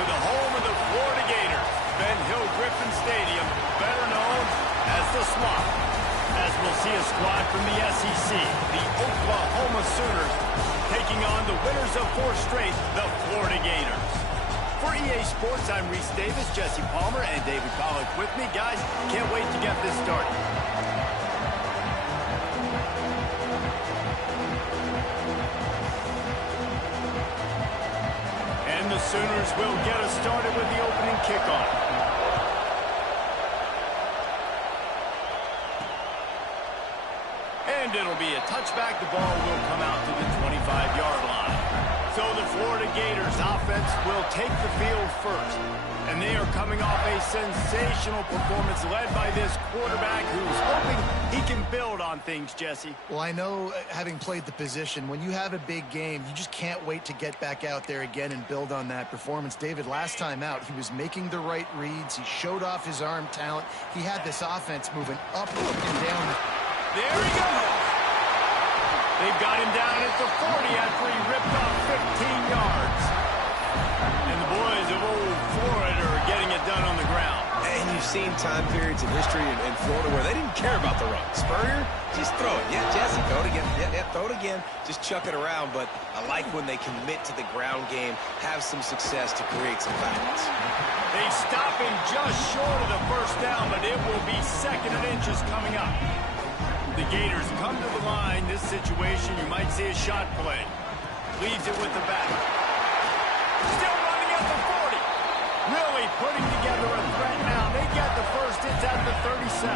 to the home of the Florida Gators, Ben Hill Griffin Stadium, better known as the Swamp. As we'll see a squad from the SEC, the Oklahoma Sooners, taking on the winners of 4 straight, the Florida Gators. For EA Sports, I'm Reese Davis, Jesse Palmer, and David Pollack with me. Guys, can't wait to get this started. And the Sooners will get us started with the opening kickoff. And it'll be a touchback. The ball will come out to the 25-yard line. So the Florida Gators offense will take the field first. And they are coming off a sensational performance led by this quarterback who's hoping he can build on things, Jesse. Well, I know, having played the position, when you have a big game, you just can't wait to get back out there again and build on that performance. David, last time out, he was making the right reads. He showed off his arm talent. He had this offense moving up and down. There he goes. They've got him down at the 40 after he ripped off 15 yards. And the boys of old Florida are getting it done on the ground. And you've seen time periods in history in Florida where they didn't care about the run. Spurrier, just throw it. Yeah, Jesse, throw it again. Yeah, throw it again. Just chuck it around. But I like when they commit to the ground game, have some success to create some violence. They stop him just short of the first down, but it will be 2nd and inches coming up. The Gators come to the line. This situation, you might see a shot play. Leads it with the back. Still running at the 40. Really putting together a threat now. They get the first. It's at the 37.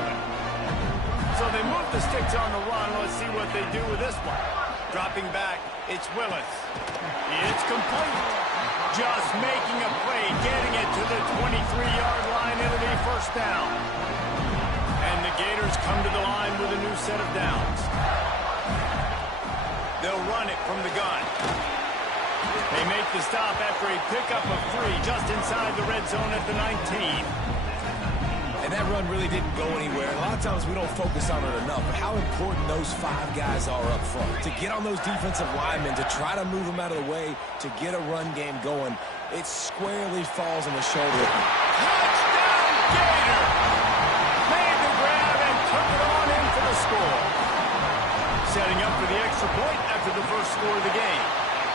So they move the sticks on the run. Let's see what they do with this one. Dropping back, it's Willis. It's complete. Just making a play, getting it to the 23-yard line. It'll be first down. And the Gators come to the line with a new set of downs. They'll run it from the gun. They make the stop after a pickup of 3 just inside the red zone at the 19. And that run really didn't go anywhere. A lot of times we don't focus on it enough, but how important those 5 guys are up front. To get on those defensive linemen, to try to move them out of the way, to get a run game going, it squarely falls on the shoulder. Touchdown, Gator! Made the grab and took it on in for the score. Setting up for the extra point after the first score of the game.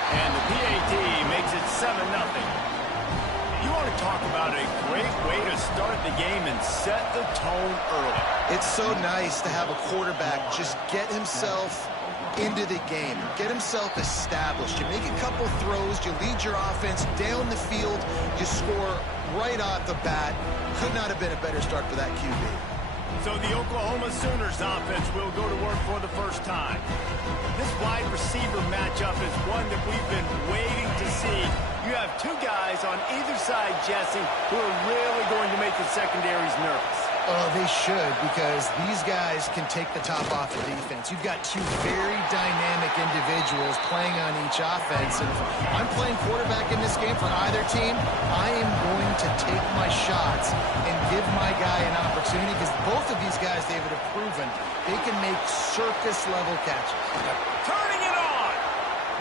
And the PAT makes it 7-0. You want to talk about a great way to start the game and set the tone early. It's so nice to have a quarterback just get himself into the game, get himself established. You make a couple throws, you lead your offense down the field, you score right off the bat. Could not have been a better start for that QB. So the Oklahoma Sooners offense will go to work for the first time. This wide receiver matchup is one that we've been waiting to see. You have 2 guys on either side, Jesse, who are really going to make the secondaries nervous. Oh, they should, because these guys can take the top off the defense. You've got 2 very dynamic individuals playing on each offense. And if I'm playing quarterback in this game for either team, I am going to take my shots and give my guy an opportunity, because both of these guys, David, have proven they can make circus-level catches. Turning it on!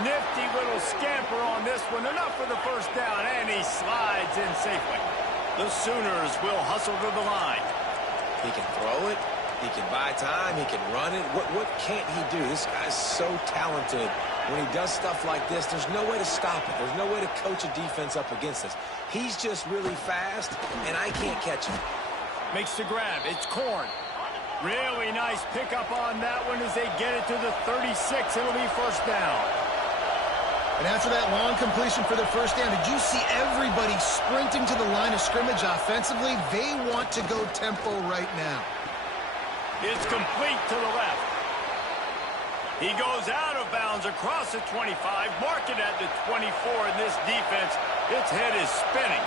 Nifty little scamper on this one. Enough for the first down, and he slides in safely. The Sooners will hustle to the line. He can throw it. He can buy time. He can run it. What can't he do? This guy's so talented. When he does stuff like this, there's no way to stop it. There's no way to coach a defense up against us. He's just really fast, and I can't catch him. Makes the grab. It's Corn. Really nice pickup on that one as they get it to the 36. It'll be first down. And after that long completion for the first down, did you see everybody sprinting to the line of scrimmage offensively? They want to go tempo right now. It's complete to the left. He goes out of bounds across the 25, mark it at the 24, and this defense, its head is spinning.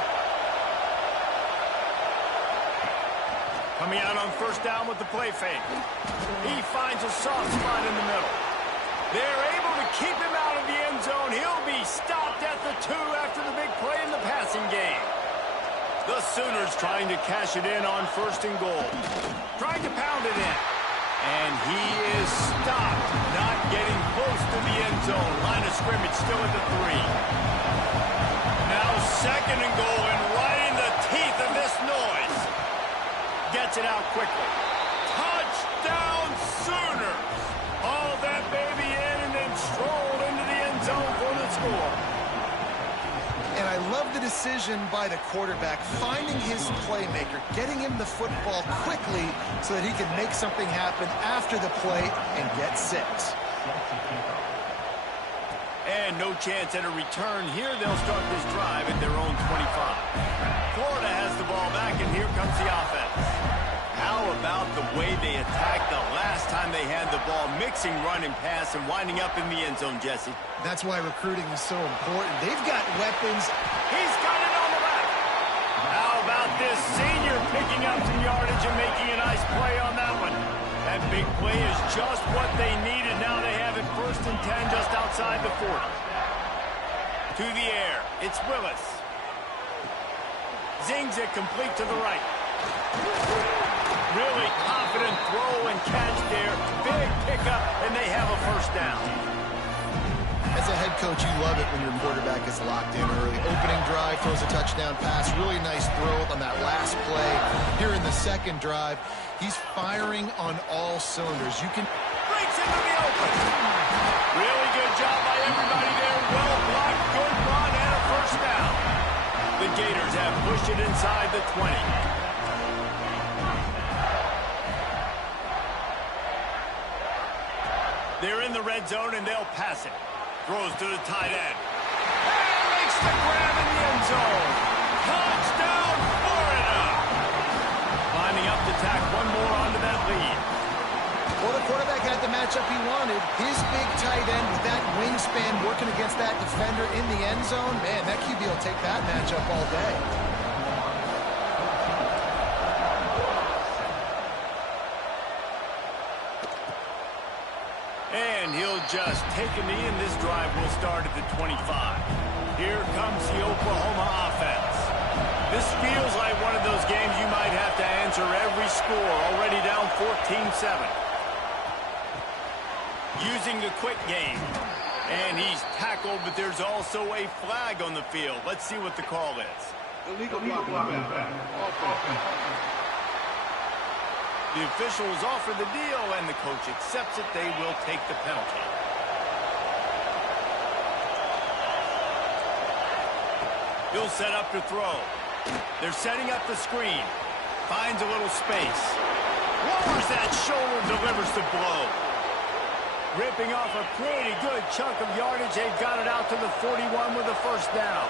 Coming out on first down with the play fake. He finds a soft spot in the middle. They're able to keep him out of the end zone. He'll be stopped at the 2 after the big play in the passing game. The Sooners trying to cash it in on 1st and goal. Trying to pound it in. And he is stopped, not getting close to the end zone. Line of scrimmage still at the 3. Now Second and goal, and right in the teeth of this noise. Gets it out quickly. Touchdown Sooners! Haul that baby in and then stroll into the end zone for the score. And I love the decision by the quarterback, finding his playmaker, getting him the football quickly so that he can make something happen after the play and get 6. And no chance at a return here. They'll start this drive at their own 25. Florida has the ball back, and here comes the offense. How about the way they attacked the last time they had the ball, mixing run and pass and winding up in the end zone, Jesse? That's why recruiting is so important. They've got weapons. He's got it on the back. How about this senior picking up some yardage and making a nice play on that one? That big play is just what they needed. Now they have it 1st and 10 just outside the 40. To the air. It's Willis. Zings it complete to the right. Really confident throw and catch there. Big pickup, and they have a 1st down. As a head coach, you love it when your quarterback is locked in early. Opening drive, throws a touchdown pass. Really nice throw on that last play. Here in the 2nd drive, he's firing on all cylinders. You can... Breaks into the open. Really good job by everybody there. Well blocked, good run, and a 1st down. The Gators have pushed it inside the 20. They're in the red zone, and they'll pass it. Throws to the tight end. And makes the grab in the end zone. Touchdown, Florida! Lining up to tack one more onto that lead. Well, the quarterback had the matchup he wanted. His big tight end with that wingspan working against that defender in the end zone. Man, that QB will take that matchup all day. And he'll just take a knee, and this drive will start at the 25. Here comes the Oklahoma offense. This feels like one of those games you might have to answer every score. Already down 14-7. Using the quick game. And he's tackled, but there's also a flag on the field. Let's see what the call is. Illegal blocking. The officials offer the deal, and the coach accepts it. They will take the penalty. He'll set up to throw. They're setting up the screen. Finds a little space. Lowers that shoulder, delivers the blow. Ripping off a pretty good chunk of yardage. They've got it out to the 41 with a 1st down.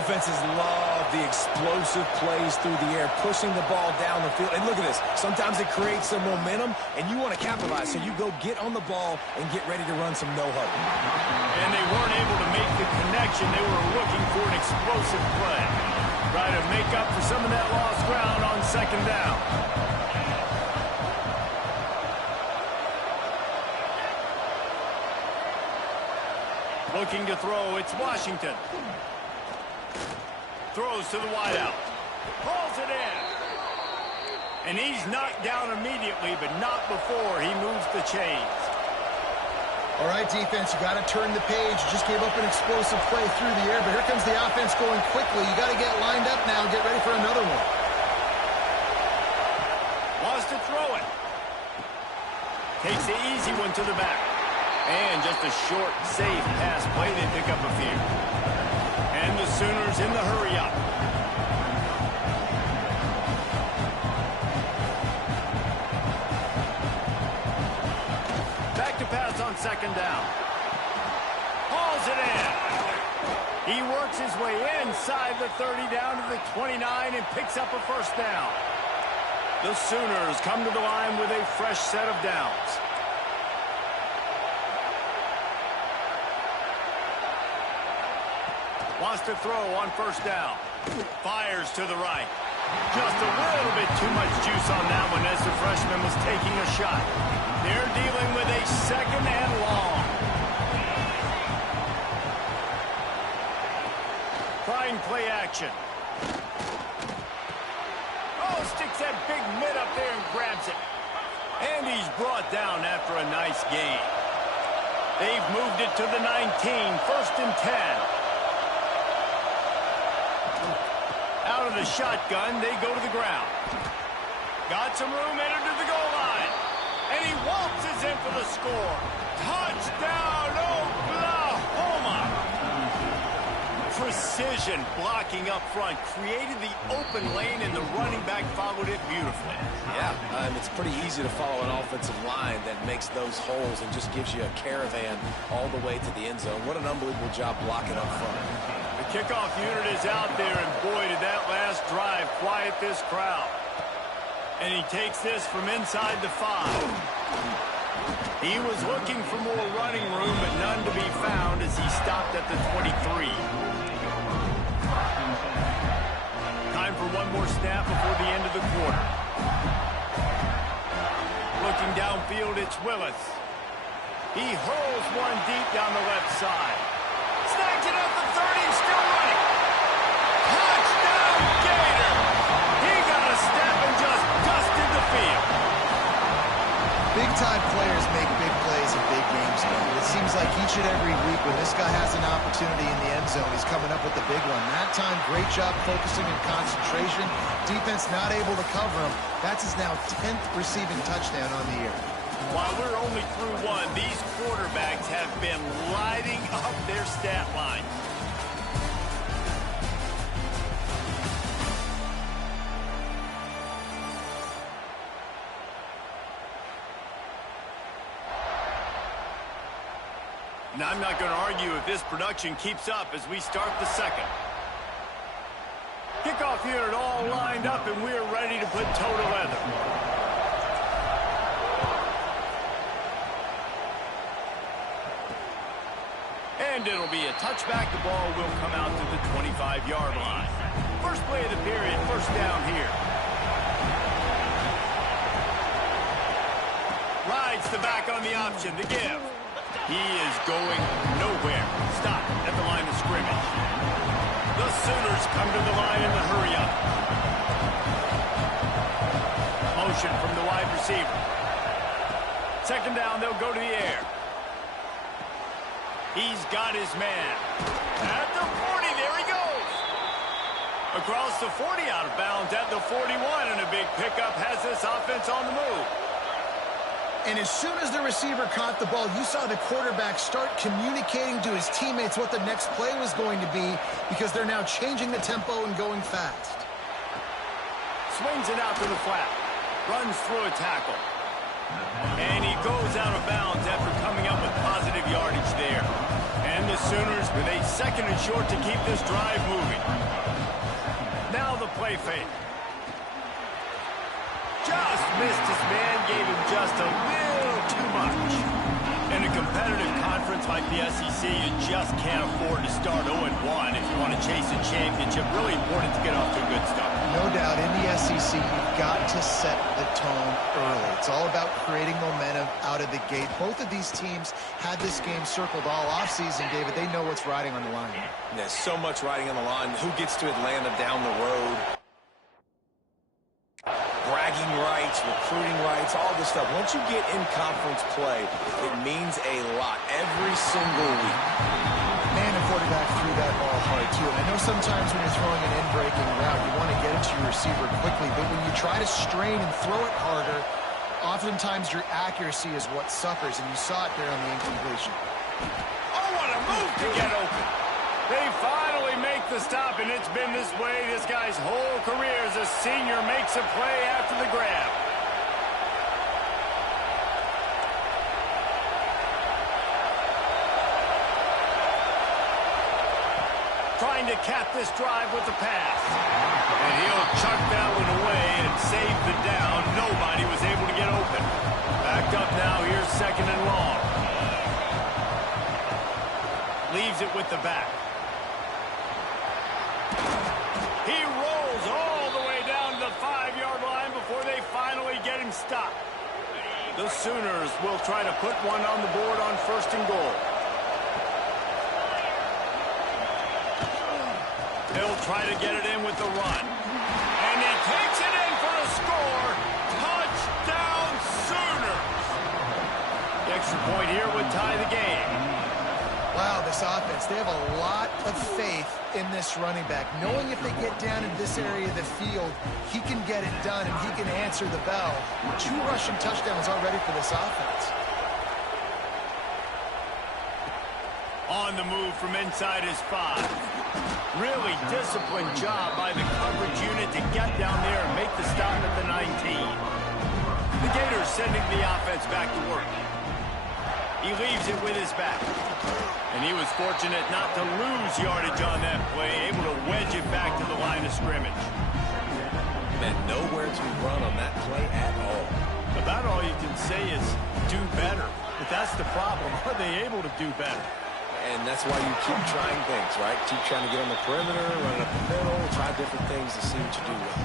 Offenses love the explosive plays through the air, pushing the ball down the field. And look at this. Sometimes it creates some momentum, and you want to capitalize. So you go get on the ball and get ready to run some no-huddle. And they weren't able to make the connection. They were looking for an explosive play. Try to make up for some of that lost ground on 2nd down. Looking to throw, it's Washington. Throws to the wideout. Pulls it in. And he's knocked down immediately, but not before he moves the chains. All right, defense, you got to turn the page. You just gave up an explosive play through the air, but here comes the offense going quickly. You got to get lined up now and get ready for another one. Wants to throw it. Takes the easy one to the back. And just a short, safe pass play. They pick up a few. And the Sooners in the hurry-up. Back to pass on 2nd down. Hauls it in. He works his way inside the 30 down to the 29 and picks up a 1st down. The Sooners come to the line with a fresh set of downs. Wants to throw on 1st down. Fires to the right. Just a little bit too much juice on that one as the freshman was taking a shot. They're dealing with a 2nd and long. Trying play action. Oh, sticks that big mid up there and grabs it. And he's brought down after a nice gain. They've moved it to the 19, 1st and 10. of the shotgun. They go to the ground. Got some room, entered to the goal line. And he waltzes in for the score. Touchdown, Oklahoma! Precision blocking up front. Created the open lane, and the running back followed it beautifully. Yeah, it's pretty easy to follow an offensive line that makes those holes and just gives you a caravan all the way to the end zone. What an unbelievable job blocking up front. The kickoff unit is out there, and boy, did that last drive quiet this crowd. And he takes this from inside the 5. He was looking for more running room, but none to be found as he stopped at the 23. Time for one more snap before the end of the quarter. Looking downfield, it's Willis. He hurls one deep down the left side. Snags it at the 30 and still running. Touchdown, Gator! He got a step and just dusted the field. Big-time players make big plays in big games. It seems like each and every week when this guy has an opportunity in the end zone, he's coming up with the big one. That time, great job focusing and concentration. Defense not able to cover him. That's his now 10th receiving touchdown on the year. While we're only through one, these quarterbacks have been lighting up their stat line. Now, I'm not going to argue if this production keeps up as we start the second. Kickoff unit all lined up, and we're ready to put toe to leather. And it'll be a touchback. The ball will come out to the 25-yard line. First play of the period, first down here. Rides the back on the option to give. He is going nowhere. Stop at the line of scrimmage. The Sooners come to the line in the hurry-up. Motion from the wide receiver. Second down, they'll go to the air. He's got his man. At the 40, there he goes. Across the 40, out of bounds at the 41, and a big pickup has this offense on the move. And as soon as the receiver caught the ball, you saw the quarterback start communicating to his teammates what the next play was going to be because they're now changing the tempo and going fast. Swings it out to the flat. Runs through a tackle. And he goes out of bounds after coming up with positive yardage there. And the Sooners with a second and short to keep this drive moving. Now the play fake. Just missed his man, gave him just a little too much. In a competitive conference like the SEC, you just can't afford to start 0-1 if you want to chase a championship. Really important to get off to a good start. No doubt, in the SEC, you've got to set the tone early. It's all about creating momentum out of the gate. Both of these teams had this game circled all offseason, David. They know what's riding on the line. There's so much riding on the line. Who gets to Atlanta down the road? Bragging rights, recruiting rights, all this stuff. Once you get in conference play, it means a lot every single week. And the quarterback threw that ball hard, too. And I know sometimes when you're throwing an in-breaking route, you want to get it to your receiver quickly. But when you try to strain and throw it harder, oftentimes your accuracy is what suffers. And you saw it there on the incompletion. Oh, what a move to get open. They finally make the stop, and it's been this way this guy's whole career as a senior makes a play after the grab. Trying to cap this drive with the pass. And he'll chuck that one away and save the down. Nobody was able to get open. Backed up now, here's second and long. Leaves it with the back. He rolls all the way down to the 5-yard line before they finally get him stopped. The Sooners will try to put one on the board on first and goal. He'll try to get it in with the run. And he takes it in for the score. Touchdown, Sooners! The extra point here would tie the game. Wow, this offense, they have a lot of faith in this running back, knowing if they get down in this area of the field, he can get it done and he can answer the bell. 2 rushing touchdowns already for this offense. On the move from inside his 5. Really disciplined job by the coverage unit to get down there and make the stop at the 19. The Gators sending the offense back to work. He leaves it with his back. And he was fortunate not to lose yardage on that play, able to wedge it back to the line of scrimmage. And nowhere to run on that play at all. About all you can say is do better. But that's the problem. Are they able to do better? And that's why you keep trying things, right? Keep trying to get on the perimeter, run it up the middle, try different things to see what you do well.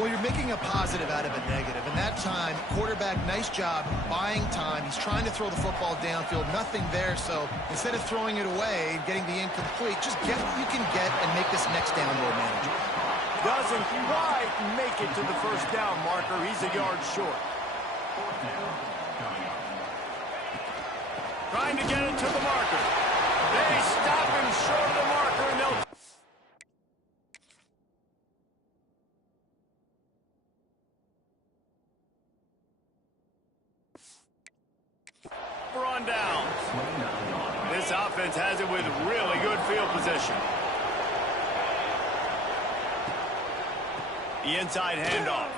Well, you're making a positive out of a negative. And that time, quarterback, nice job, buying time. He's trying to throw the football downfield. Nothing there, so instead of throwing it away, getting the incomplete, just get what you can get and make this next down more manageable. Doesn't quite make it to the first down marker. He's a yard short. Trying to get it to the marker. They stop him short of the marker, and they'll... on downs. This offense has it with really good field position. The inside handoff.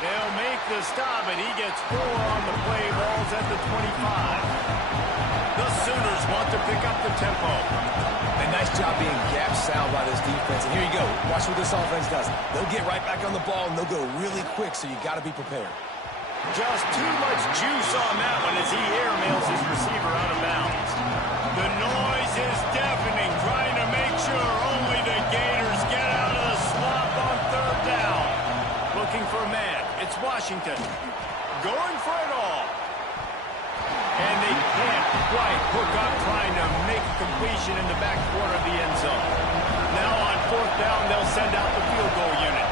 They'll make the stop, and he gets 4 on the play. Ball's at the 25. The Sooners want to pick up the tempo. A nice job being gap sound by this defense. And here you go. Watch what this offense does. They'll get right back on the ball, and they'll go really quick, so you got to be prepared. Just too much juice on that one as he airmails his receiver out of bounds. The noise is deafening, trying to make sure only the Gators get out of the slump on 3rd down. Looking for a man. It's Washington. Going for it all. And they can't quite hook up trying to make a completion in the back corner of the end zone. Now on 4th down, they'll send out the field goal unit.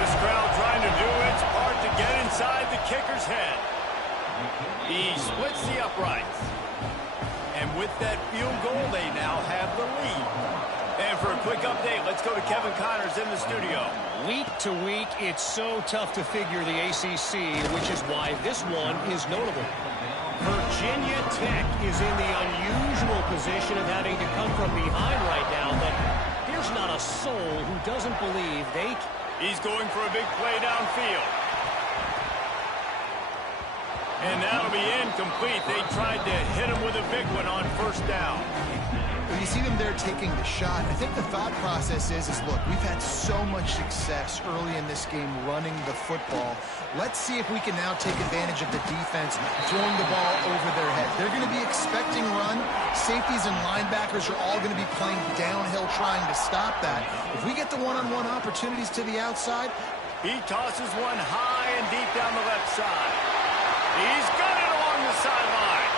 This crowd trying to do its part to get inside the kicker's head. He splits the uprights. And with that field goal, they now have the lead. And for a quick update, let's go to Kevin Connors in the studio. Week to week, it's so tough to figure the ACC, which is why this one is notable. Virginia Tech is in the unusual position of having to come from behind right now, but there's not a soul who doesn't believe they... He's going for a big play downfield. And that'll be incomplete. They tried to hit him with a big one on 1st down. When you see them there taking the shot, I think the thought process is look, we've had so much success early in this game running the football. Let's see if we can now take advantage of the defense throwing the ball over their head. They're going to be expecting run. Safeties and linebackers are all going to be playing downhill trying to stop that. If we get the one-on-one opportunities to the outside. He tosses one high and deep down the left side. He's got it along the sideline.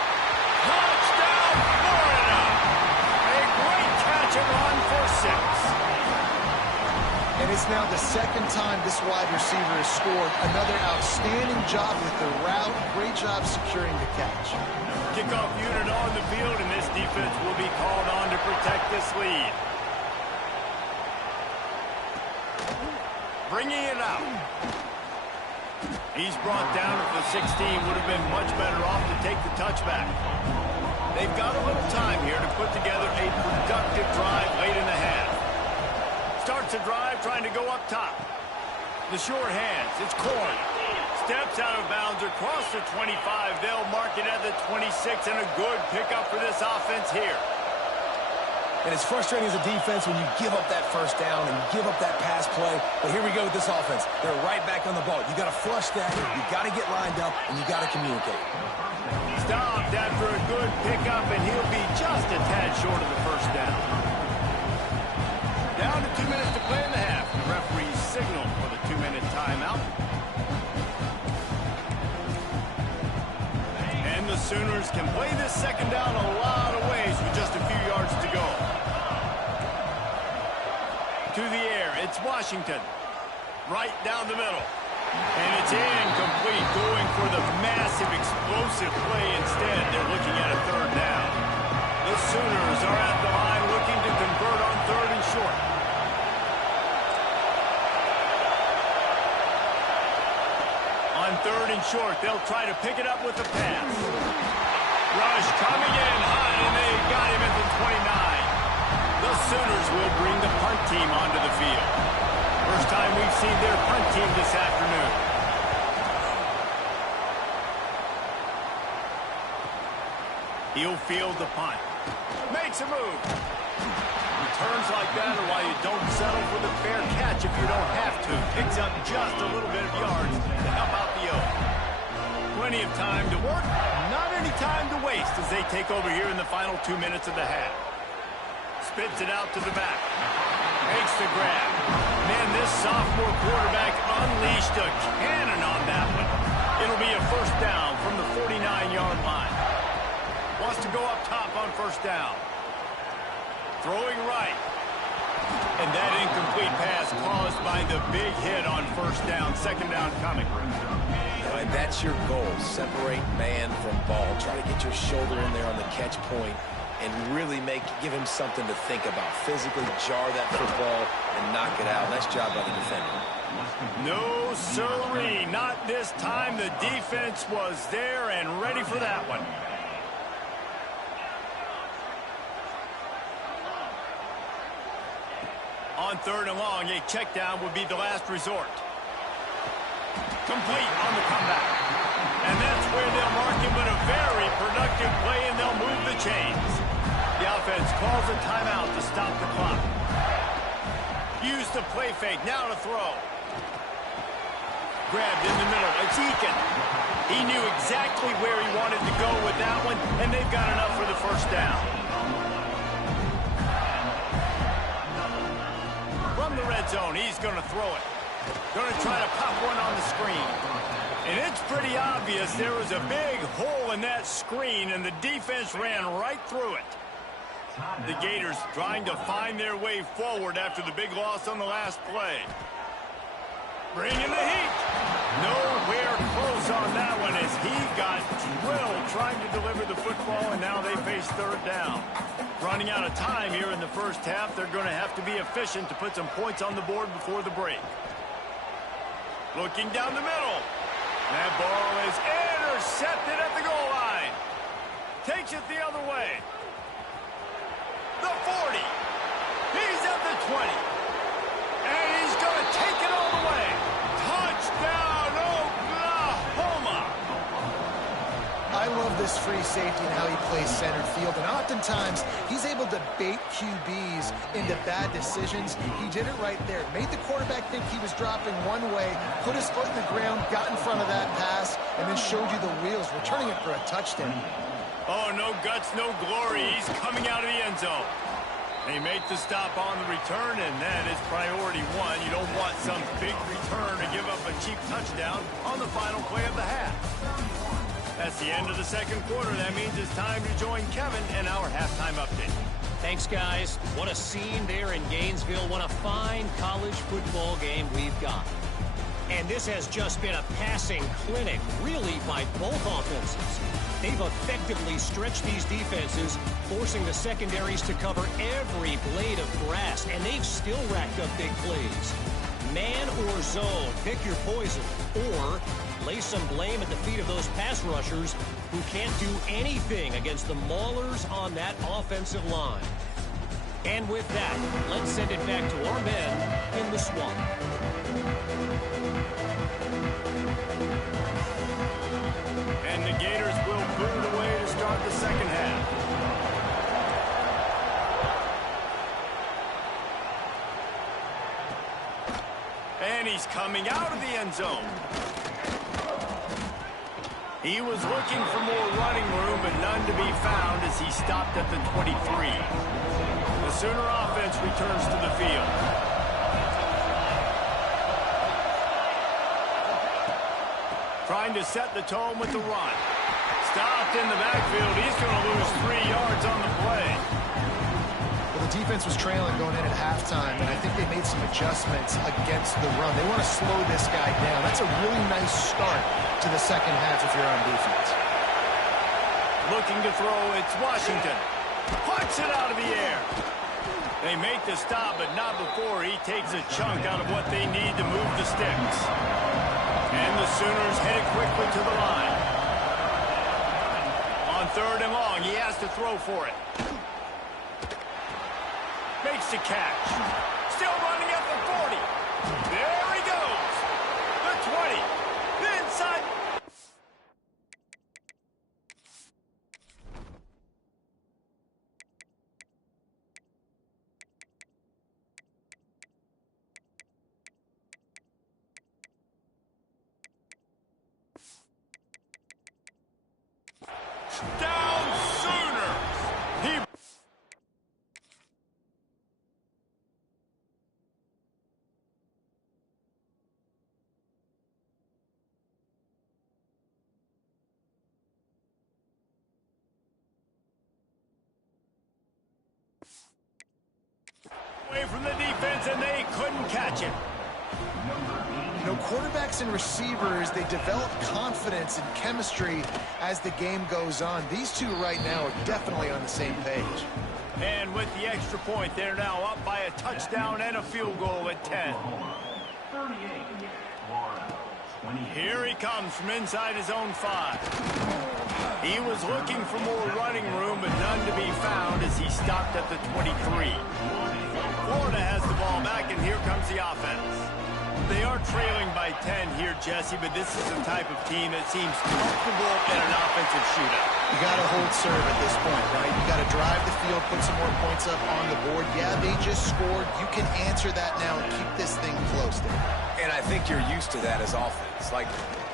Touchdown, Florida! A great catch and run for 6. And it's now the 2nd time this wide receiver has scored. Another outstanding job with the route. Great job securing the catch. Kickoff unit on the field, and this defense will be called on to protect this lead. Bringing it out. He's brought down at the 16. Would have been much better off to take the touchback. They've got a little time here to put together a productive drive late in the half. Starts a drive trying to go up top. The short hands. It's Corn. Steps out of bounds across the 25. They'll mark it at the 26, and a good pickup for this offense here. And it's frustrating as a defense when you give up that 1st down and you give up that pass play. But here we go with this offense. They're right back on the ball. You got to flush that. You got to get lined up, and you got to communicate. Stopped after a good pickup, and he'll be just a tad short of the 1st down. Down to 2 minutes to play in the half. The referee's signal for the 2-minute timeout. And the Sooners can play this 2nd down a lot of ways with just a few yards to go. To the air, it's Washington. Right down the middle. And it's incomplete, going for the massive explosive play instead. They're looking at a 3rd down. The Sooners are at the line looking to convert on 3rd and short. On 3rd and short, they'll try to pick it up with the pass. Rush coming in high, and they got him at the 29. The Sooners will bring the punt team onto the field. First time we've seen their punt team this afternoon. He'll field the punt. Makes a move. Returns like that are why you don't settle for the fair catch if you don't have to. Picks up just a little bit of yards to help out the O. Plenty of time to work, not any time to waste as they take over here in the final 2 minutes of the half. Spits it out to the back. Makes the grab. Man, this sophomore quarterback unleashed a cannon on that one. It'll be a first down from the 49-yard line. Wants to go up top on first down. Throwing right. And that incomplete pass caused by the big hit on first down. Second down coming. And that's your goal. Separate man from ball. Try to get your shoulder in there on the catch point and really give him something to think about. Physically jar that football and knock it out. Nice job by the defender. No, sirree. Not this time. The defense was there and ready for that one. On 3rd and long, a check down would be the last resort. Complete on the comeback. And that's where they'll mark him with a very productive play, and they'll move the chains. The offense calls a timeout to stop the clock. Use the play fake, now to throw. Grabbed in the middle, it's Eakin. He knew exactly where he wanted to go with that one, and they've got enough for the first down. From the red zone, he's going to throw it. Going to try to pop one on the screen. And it's pretty obvious there was a big hole in that screen, and the defense ran right through it. The Gators trying to find their way forward after the big loss on the last play. Bringing the heat. Nowhere close on that one as he got drilled trying to deliver the football, and now they face 3rd down. Running out of time here in the first half. They're going to have to be efficient to put some points on the board before the break. Looking down the middle. That ball is intercepted at the goal line. Takes it the other way. The 40. He's at the 20. And he's going to take it all the way. Touchdown, Oklahoma. I love this free safety and how he plays center field. And oftentimes, he's able to bait QBs into bad decisions. He did it right there. Made the quarterback think he was dropping one way, put his foot in the ground, got in front of that pass, and then showed you the wheels, returning it for a touchdown. Oh, no guts, no glory. He's coming out of the end zone. They make the stop on the return, and that is priority one. You don't want some big return to give up a cheap touchdown on the final play of the half. That's the end of the second quarter. That means it's time to join Kevin and our halftime update. Thanks, guys. What a scene there in Gainesville. What a fine college football game we've got. And this has just been a passing clinic, really, by both offenses. They've effectively stretched these defenses, forcing the secondaries to cover every blade of grass, and they've still racked up big plays. Man or zone, pick your poison, or lay some blame at the feet of those pass rushers who can't do anything against the maulers on that offensive line. And with that, let's send it back to our men in the swamp. And the Gators will boot it away to start the second half. And he's coming out of the end zone. He was looking for more running room, but none to be found as he stopped at the 23. The Sooner offense returns to the field. Trying to set the tone with the run. Stopped in the backfield. He's going to lose 3 yards on the play. Well, the defense was trailing going in at halftime, and I think they made some adjustments against the run. They want to slow this guy down. That's a really nice start to the second half if you're on defense. Looking to throw, it's Washington. Punch it out of the air. They make the stop, but not before he takes a chunk out of what they need to move the sticks. And the Sooners head it quickly to the line. On 3rd and long, he has to throw for it. Makes the catch. Still running up the 40. There he goes. The 20. The inside. Down Sooners. Away from the defense, and they couldn't catch it. You know, quarterbacks and receivers, they develop confidence and chemistry as the game goes on. These two right now are definitely on the same page. And with the extra point, they're now up by a touchdown and a field goal at 10. Here he comes from inside his own 5. He was looking for more running room, but none to be found as he stopped at the 23. Florida has the ball back, and here comes the offense. They are trailing by 10 here, Jesse, but this is the type of team that seems comfortable in an offensive shootout. You got to hold serve at this point, right? You got to drive the field, put some more points up on the board. Yeah, they just scored. You can answer that now and keep this thing close, Dave. And I think you're used to that as offense. Like,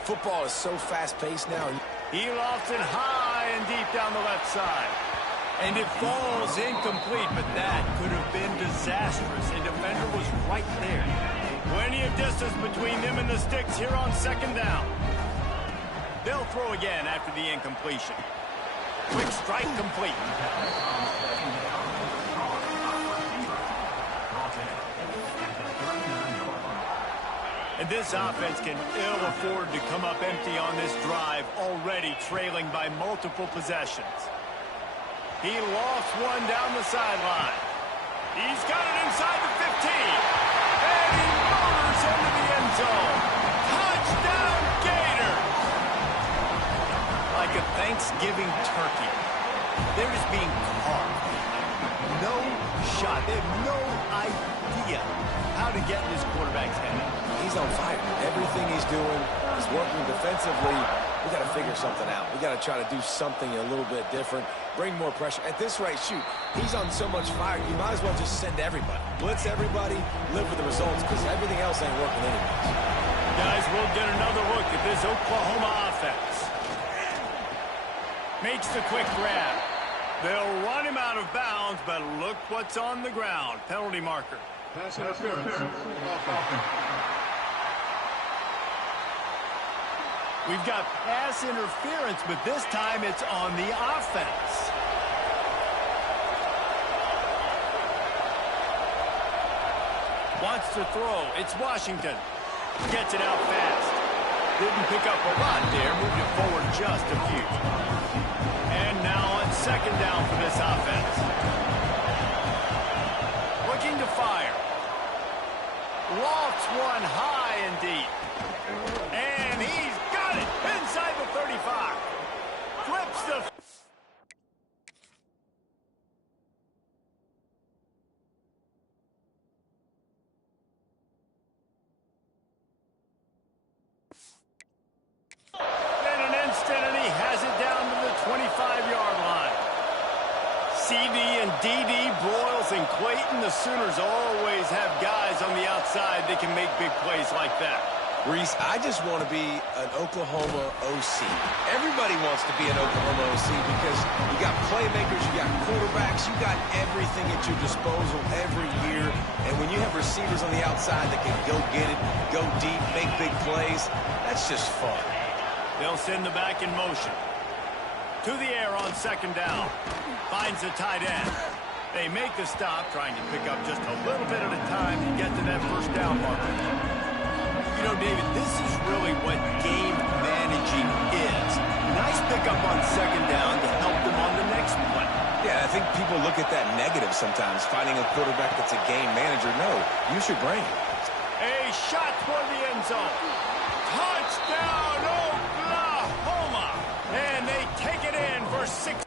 football is so fast-paced now. He lofts it high and deep down the left side. And it falls incomplete, but that could have been disastrous. A defender was right there. Plenty of distance between them and the sticks here on 2nd down. They'll throw again after the incompletion. Quick strike complete. And this offense can ill afford to come up empty on this drive, already trailing by multiple possessions. He lost one down the sideline. He's got it inside the 15. And he motors into the end zone. Touchdown, Gators! Like a Thanksgiving turkey. They're just being carved. No shot. They have no idea how to get in this quarterback's head. He's on fire. Everything he's doing is working defensively. We got to figure something out. We got to try to do something a little bit different. Bring more pressure. At this rate, shoot, he's on so much fire, you might as well just send everybody. Blitz everybody, live with the results, because everything else ain't working anyways. Guys, we'll get another look at this Oklahoma offense. Makes the quick grab. They'll run him out of bounds, but look what's on the ground. Penalty marker. Pass interference. We've got pass interference, but this time it's on the offense. Wants to throw. It's Washington. Gets it out fast. Didn't pick up a lot there. Moved it forward just a few. And now on 2nd down for this offense. Looking to fire. Lofts one high and deep. And he's got it inside the 35. Flips the... In an instant, and he has it down to the 25-yard line. CD and DD, Broyles and Clayton, the Sooners always have guys on the outside that can make big plays like that. Reese, I just want to be an Oklahoma OC. Everybody wants to be an Oklahoma OC because you got playmakers, you got quarterbacks, you got everything at your disposal every year. And when you have receivers on the outside that can go get it, go deep, make big plays, that's just fun. They'll send the back in motion. To the air on 2nd down. Finds the tight end. They make the stop, trying to pick up just a little bit at a time to get to that 1st down marker. You know, David, this is really what game managing is. Nice pickup on 2nd down to help them on the next play. Yeah, I think people look at that negative sometimes, finding a quarterback that's a game manager. No, use your brain. A shot toward the end zone. Touchdown, Oklahoma! And they take it in for 6.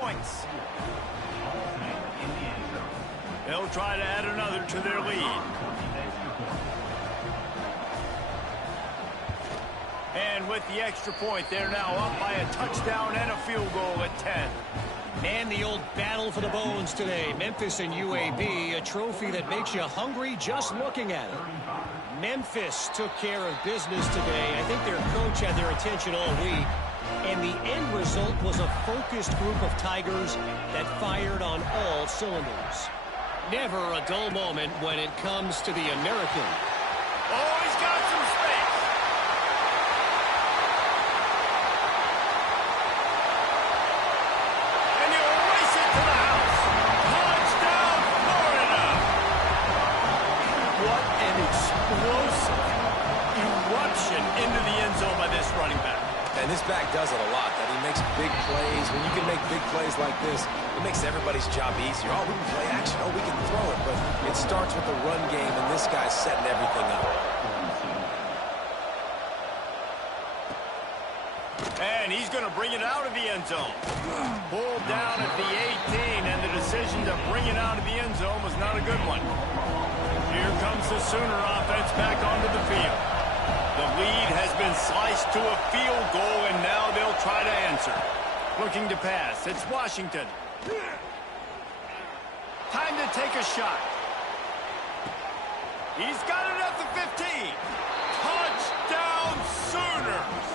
Points. They'll try to add another to their lead. And with the extra point, they're now up by a touchdown and a field goal at 10. And the old battle for the bones today. Memphis and UAB, a trophy that makes you hungry just looking at it. Memphis took care of business today. I think their coach had their attention all week. And the end result was a focused group of Tigers that fired on all cylinders. Never a dull moment when it comes to the American. Oh, he's got some space. And he'll race it to the house. Touchdown, Florida. What an explosive eruption into the end zone by this running back. And this back does it a lot, that he makes big plays. When you can make big plays like this, it makes everybody's job easier. Oh, we can play action. Oh, we can throw it. But it starts with the run game, and this guy's setting everything up. And he's going to bring it out of the end zone. Pulled down at the 18, and the decision to bring it out of the end zone was not a good one. Here comes the Sooner offense back onto the field. The lead has been sliced to a field goal, and now they'll try to answer. Looking to pass. It's Washington. Time to take a shot. He's got it at the 15. Touchdown, Sooners.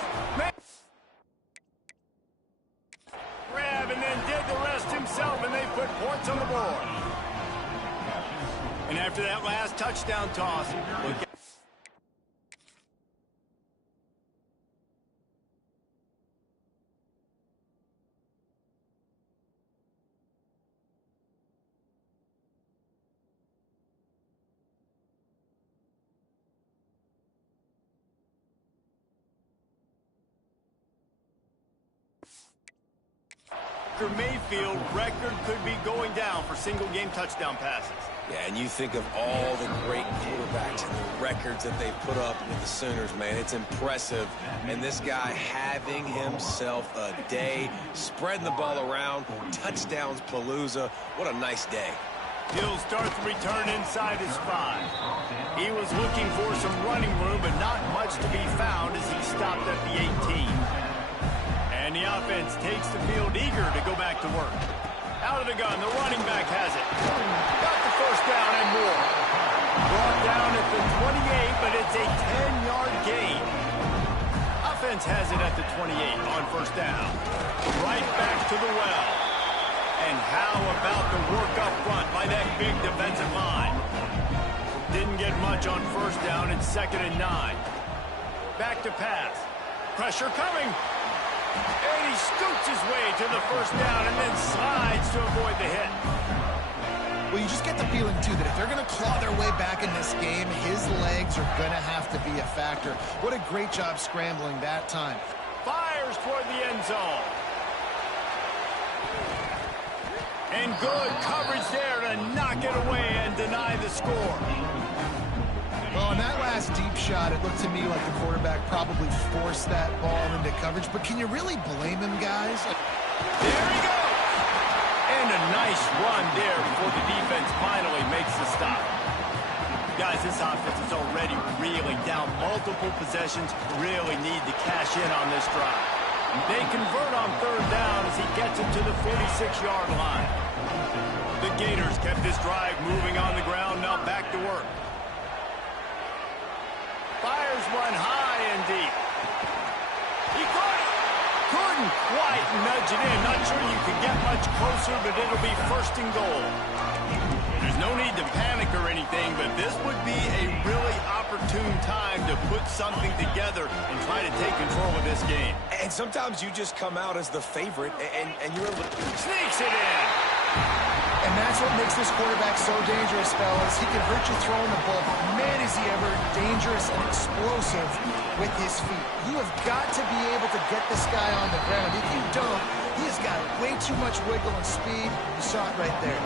Grab and then did the rest himself, and they put points on the board. And after that last touchdown toss, look at Mayfield. Record could be going down for single-game touchdown passes. Yeah, and you think of all the great quarterbacks and the records that they put up with the Sooners, man. It's impressive. And this guy having himself a day, spreading the ball around, touchdowns palooza. What a nice day. He'll start the return inside his 5. He was looking for some running room, but not much to be found as he stopped at the 18. And the offense takes the field eager to go back to work. Out of the gun, the running back has it. Got the first down and more. Brought down at the 28, but it's a 10-yard gain. Offense has it at the 28 on first down. Right back to the well. And how about the work up front by that big defensive line? Didn't get much on first down. It's 2nd and 9. Back to pass. Pressure coming. And he scoots his way to the first down and then slides to avoid the hit. Well, you just get the feeling, too, that if they're going to claw their way back in this game, his legs are going to have to be a factor. What a great job scrambling that time. Fires toward the end zone. And good coverage there to knock it away and deny the score. Well, on that last deep shot, it looked to me like the quarterback probably forced that ball into coverage. But can you really blame him, guys? There he goes. And a nice run there before the defense finally makes the stop. Guys, this offense is already reeling down. Multiple possessions, really need to cash in on this drive. They convert on third down as he gets it to the 46-yard line. The Gators kept this drive moving on the ground. Now back to work. Fires one high and deep. He caught it. Couldn't quite nudge it in. Not sure you could get much closer, but it'll be 1st and goal. There's no need to panic or anything, but this would be a really opportune time to put something together and try to take control of this game. And sometimes you just come out as the favorite, and you're able to... Sneaks it in. And that's what makes this quarterback so dangerous, fellas. He can hurt you throwing the ball. Man, is he ever dangerous and explosive with his feet. You have got to be able to get this guy on the ground. If you don't, he has got way too much wiggle and speed. You saw it right there.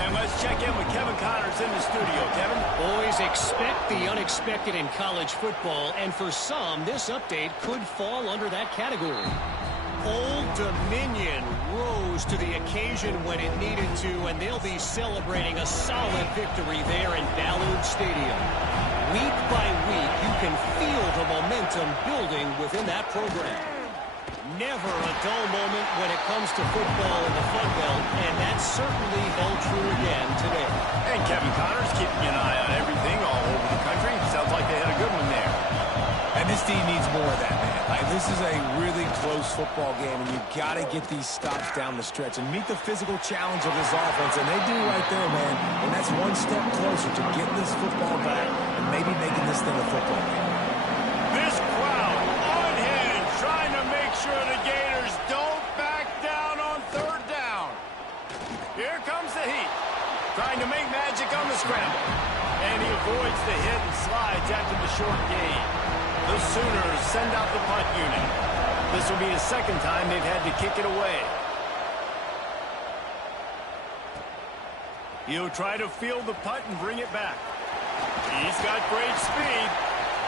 And let's check in with Kevin Connors in the studio. Kevin? Boys, expect the unexpected in college football, and for some, this update could fall under that category. Old Dominion rose to the occasion when it needed to, and they'll be celebrating a solid victory there in Ballard Stadium. Week by week, you can feel the momentum building within that program. Never a dull moment when it comes to football in the Fun Belt, and that certainly held true again today. And Kevin Connors keeping an eye on everything all over the country. Sounds like they had a good one there. And this team needs more of that, man. This is a really close football game, and you've got to get these stops down the stretch and meet the physical challenge of this offense, and they do right there, man. And that's one step closer to getting this football back and maybe making this thing a football game. This crowd on hand trying to make sure the Gators don't back down on third down. Here comes the heat. Trying to make magic on the scramble. And he avoids the hit and slides after the short gain. The Sooners send out the punt unit. This will be the second time they've had to kick it away. He'll try to field the punt and bring it back. He's got great speed.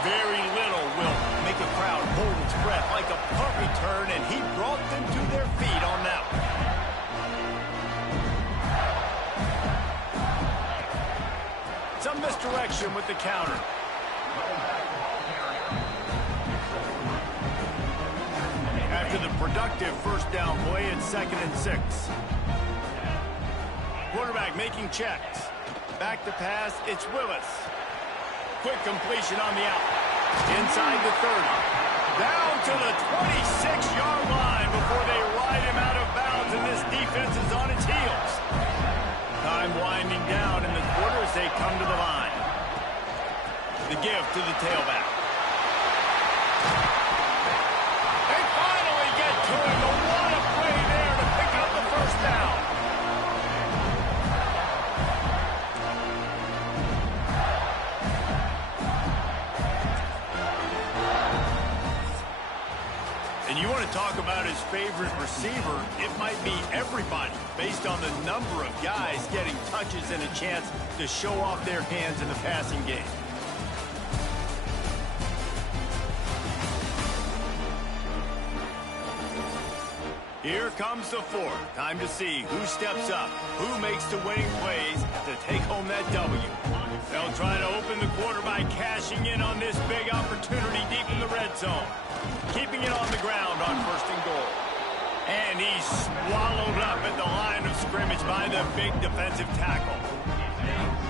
Very little will make a crowd hold its breath like a punt return, and he brought them to their feet on that one. Some misdirection with the counter. After the productive first down play, it's 2nd and 6. Quarterback making checks. Back to pass, it's Willis. Quick completion on the out. Inside the 30. Down to the 26-yard line before they ride him out of bounds, and this defense is on its heels. Time winding down in the quarter as they come to the line. The give to the tailback. They finally get to him. But what a play there to pick up the first down. And you want to talk about his favorite receiver, it might be everybody based on the number of guys getting touches and a chance to show off their hands in the passing game. Here comes the fourth. Time to see who steps up, who makes the winning plays to take home that W. They'll try to open the quarter by cashing in on this big opportunity deep in the red zone. Keeping it on the ground on 1st and goal. And he's swallowed up at the line of scrimmage by the big defensive tackle.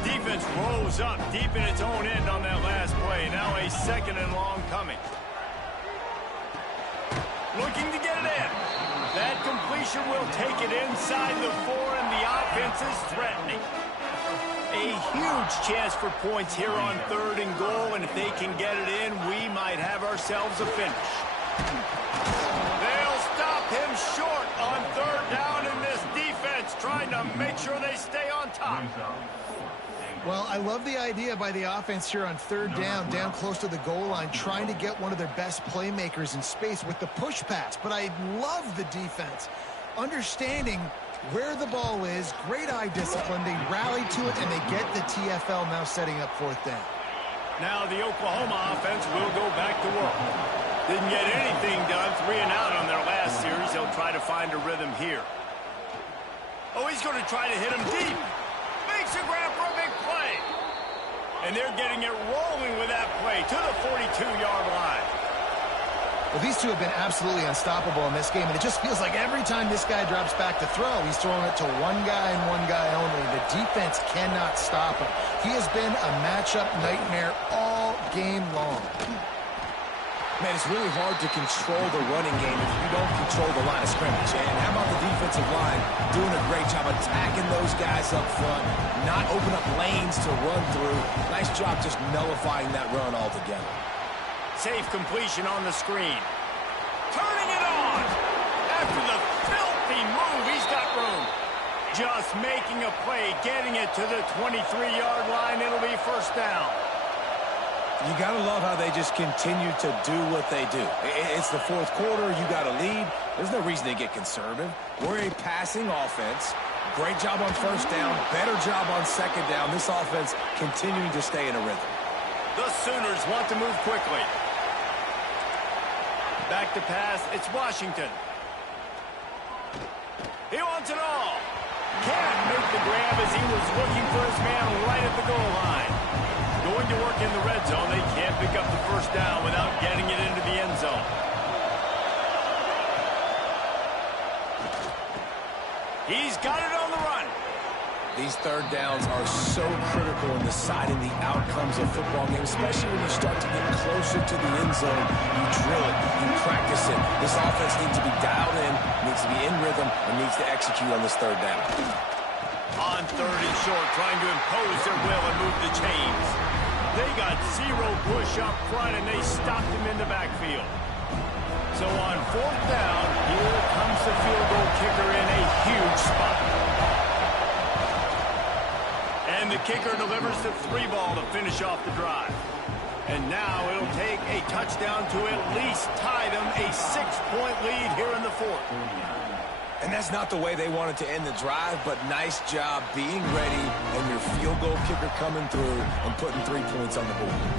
Defense rose up deep in its own end on that last play. Now a 2nd and long coming. Looking to get it in. That completion will take it inside the 4, and the offense is threatening. A huge chance for points here on 3rd and goal, and if they can get it in, we might have ourselves a finish. They'll stop him short on 3rd down in this defense, trying to make sure they stay on top. Well, I love the idea by the offense here on 3rd down close to the goal line, trying to get one of their best playmakers in space with the push pass. But I love the defense, understanding where the ball is, great eye discipline. They rally to it, and they get the TFL now setting up 4th down. Now the Oklahoma offense will go back to work. Didn't get anything done, 3 and out on their last series. They'll try to find a rhythm here. Oh, he's going to try to hit him deep. Makes a grab for a big play. And they're getting it rolling with that play to the 42-yard line. Well, these two have been absolutely unstoppable in this game, and it just feels like every time this guy drops back to throw, he's throwing it to one guy and one guy only. The defense cannot stop him. He has been a matchup nightmare all game long. Man, it's really hard to control the running game if you don't control the line of scrimmage. And how about the defensive line doing a great job attacking those guys up front, not open up lanes to run through. Nice job just nullifying that run altogether. Safe completion on the screen. Turning it on. After the filthy move, he's got room. Just making a play, getting it to the 23-yard line. It'll be first down. You got to love how they just continue to do what they do. It's the fourth quarter. You got a lead. There's no reason to get conservative. We're a passing offense. Great job on first down. Better job on second down. This offense continuing to stay in a rhythm. The Sooners want to move quickly. Back to pass. It's Washington. He wants it all. Can't make the grab as he was looking for his man right at the goal line. Going to work in the red zone. They can't pick up the first down without getting it into the end zone. He's got it on the run. These third downs are so critical in deciding the outcomes of football games, especially when you start to get closer to the end zone. You drill it, you practice it. This offense needs to be dialed in, needs to be in rhythm, and needs to execute on this third down. On third and short, trying to impose their will and move the chains. They got zero push up front, and they stopped him in the backfield. So on fourth down, here comes the field goal kicker in a huge spot. And the kicker delivers the 3-ball to finish off the drive. And now it'll take a touchdown to at least tie them a 6-point lead here in the fourth. And that's not the way they wanted to end the drive, but nice job being ready and your field goal kicker coming through and putting 3 points on the board.